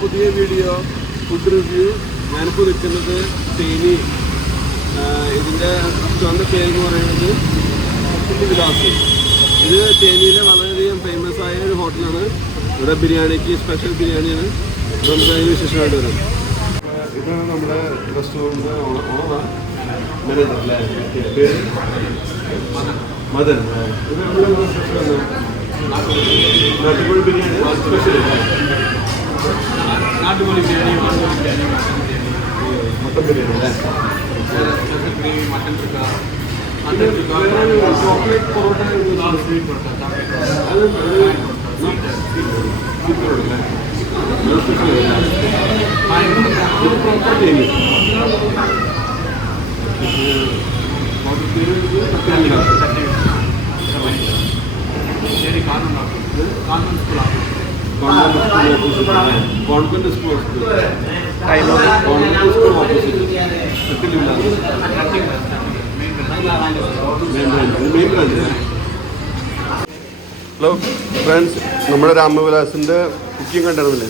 പുതിയ video food review ഞാനിപ്പോൾ നിൽക്കുന്നത് തേനി. ഇതിന്റെ റെസ്റ്റോറന്റെ പേര് എന്ന് പറയുന്നത് ഫുഡ് വിലാസ് ഇത് തേനിയിലെ വളരെയധികം ഫേമസ് ആയ ഒരു ഹോട്ടലാണ് ഇവിടെ ബിരിയാണിക്ക് സ്പെഷ്യൽ ബിരിയാണിയാണ് നമുക്ക് അതിന് വിശേഷമായിട്ട് വരാം. ഇതാണ് നമ്മുടെ റെസ്റ്റോറന്റ് ഓണറാണ് മാനേജർ മദൻ. ഇത് നമ്മുടെ സ്പെഷ്യൽ ബിരിയാണി സ്പെഷ്യൽ നാട്ടുകോഴി ബിരിയാണി വാൻകോഴി ബിരിയാണി മട്ടൻ ബിരിയാണി അല്ലേ special green mutton chukka mutton chukka chocolate parotta sweet parotta chocolate അത് ശരി കാണുന്നുണ്ടാക്കും കാണുന്ന സ്കൂളാണ് convent school convent school opposite hello friends നമ്മുടെ രാമവിലാസിൻ്റെ കുക്കിംഗ് കണ്ടിരുന്നില്ലേ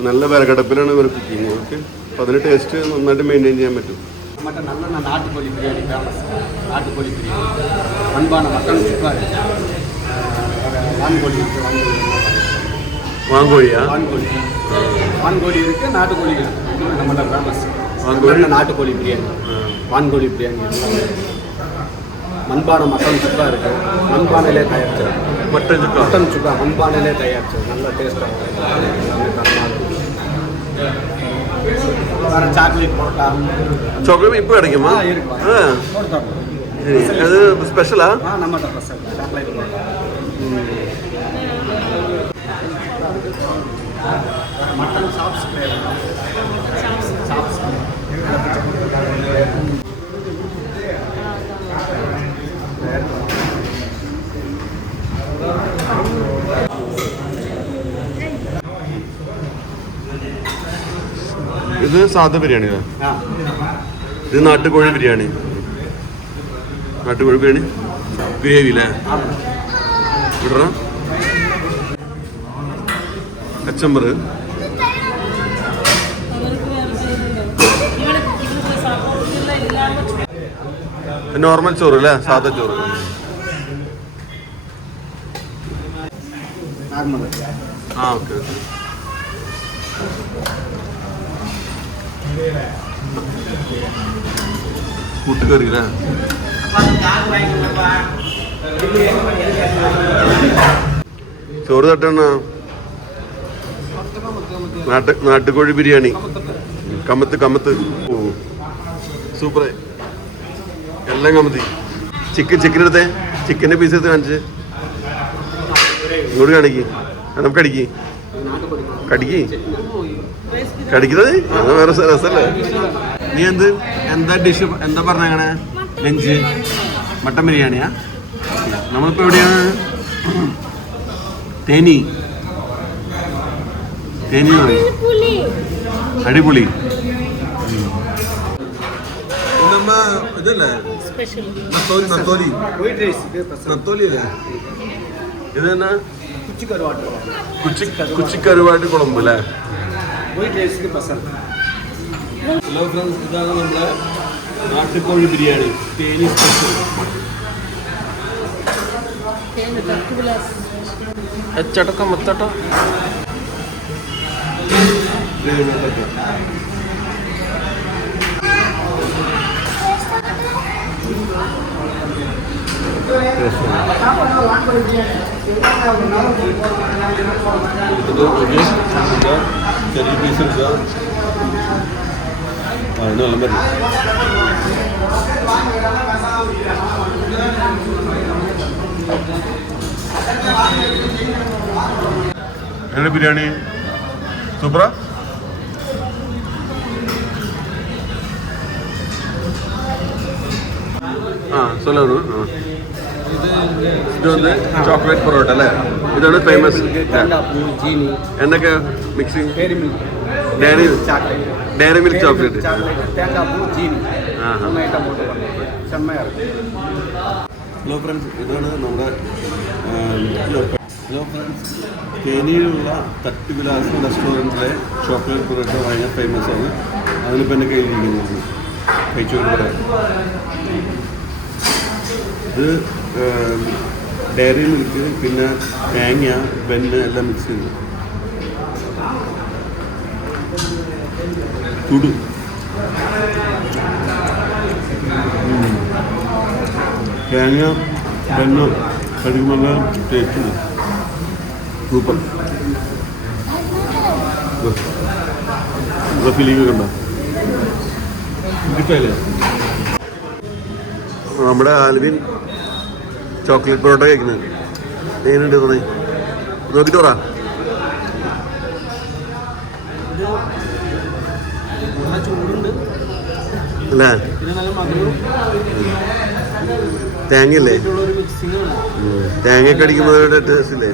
നല്ല വിറകടപ്പിലാണ് ഇവർ കുക്കിംഗ് ഓക്കെ അപ്പോൾ അതിന് ടേസ്റ്റ് നന്നായിട്ട് മെയിൻറ്റെയിൻ ചെയ്യാൻ പറ്റും மட்டன் நல்ல நாட்டுக்கோழி பிரியாணி ஃபேமஸ் நாட்டுக்கோழி பிரியாணி அன்பான மட்டன் சுக்கா இருக்கு வான்கோழி இருக்கு வான்கோழி வாங்கோழியா வான்கோழி. வான்கோழி இருக்கு நாட்டுக்கோழி இருக்கு. நம்மளோட ஃபேமஸ் வான்கோழி? நாட்டுக்கோழி பிரியாணி. வான்கோழி பிரியாணி மண்பானை மட்டன் சுக்கா இருக்கு. மண்பானையிலே தயாரிச்சது. மட்டன் சுக்கா? மட்டன் சுக்கா மண்பானையிலே தயாரிச்சது. நல்ல டேஸ்ட்டாக இருக்கும். வேறு சாக்லேட் பரோட்டா. சாக்லேட் இப்போ கிடைக்குமா? இருக்குமா அது ஸ்பெஷலா நம்ம சாக்லேட் போட்டா மட்டன் சாப்ஸ் சாப்ஸ் ഇത് സാധാ ബിരിയാണിയാ ஆ ഇത് നാട്ടുകോഴി ബിരിയാണി നാട്ടുകോഴി ബിരിയാണി ഗ്രേവി അല്ലേ ஆமாம் വിടണം കച്ചമ്പർ അവർക്ക് വേറെ ചെയ്യുന്നുണ്ട് ഇവിടെ ഇവിടെ സപ്പോർട്ടില്ല ഇല്ലാതെ നോർമൽ ചോറ് അല്ലേ സാധാ ചോറ് நார்மல் ആ ഓക്കെ കൂട്ടുകറി അല്ലേ ചോറ് തട്ടണ? നാട്ട് നാട്ടുകോഴി ബിരിയാണി. കമ്മത്ത് കമ്മത്ത് ഓ സൂപ്പർ എല്ലാം കമ്മത്തി ചിക്കൻ ചിക്കൻ എടുത്തേ. ചിക്കന്റെ പീസ് എടുത്ത് കാണിച്ച്. ഇങ്ങോട്ട് കാണിക്ക്. നമുക്ക് അടിക്ക് കടിക്ക്? കടിക്കുന്നത്? അത് വേറെ രസമല്ലേ നീ എന്ത്? എന്താ ഡിഷ് എന്താ പറഞ്ഞങ്ങനെ ലഞ്ച് മട്ടൻ ബിരിയാണിയാ? നമ്മളിപ്പോൾ എവിടെയാണ്? തേനി. തേനി അടിപൊളി. നമ്മ ഇതല്ലേ? നത്തോലി നത്തോലി. നത്തോലി അല്ലേ ഇത് തന്നെ കുച്ചിക്കരുവാട്ട് കുളമ്പ്. അല്ലേ? ഹലോ ഫ്രണ്ട്സ് ഇതാണ് നമ്മുടെ നാട്ടുകോഴി ബിരിയാണി. തേനി സ്പെഷ്യൽ ചട്ടക്ക മുത്തട്ട. ചെറിയ പീസ് എടുക്കുക ആ നല്ല മതി എങ്ങനെ ബിരിയാണി? സൂപ്പറ? ആ സൊല്ലു ഇത് വന്ന് ചോക്ലേറ്റ് പൊറോട്ട അല്ലേ? ഇതാണ് ഫേമസ് എന്നൊക്കെ mixing dairy dairy milk chocolate ആ ഹലോ ഫ്രണ്ട്സ് ഇതാണ് നമ്മുടെ ഹലോ ഹലോ ഫ്രണ്ട്സ് തേനിയിലുള്ള തട്ടുവിലാസ് റെസ്റ്റോറന്റിലെ ചോക്ലേറ്റ് പൊറോട്ട ഭയങ്കര ഫേമസ് ആണ്. അതിനിപ്പോൾ എന്റെ കയ്യിലിരിക്കുന്നത്. കഴിച്ചുകൊണ്ട് ഇത് ഡയറി മിൽക്ക് പിന്നെ തേങ്ങ വെണ്ണ എല്ലാം മിക്സ് ചെയ്ത്. ചുടു. തേങ്ങ വെണ്ണ കഴിക്കുമ്പോൾ നല്ല ടേസ്റ്റ് സൂപ്പർ നമ്മുടെ ആൽവിൻ ചോക്ലേറ്റ് പൊറോട്ട കഴിക്കുന്നത്. എങ്ങനെയുണ്ട് തോന്നി? നോക്കിട്ട് പറ അല്ലേ? തേങ്ങയല്ലേ? തേങ്ങയൊക്കെ അടിക്കുമ്പോൾ ടേസ്റ്റ് ഇല്ലേ?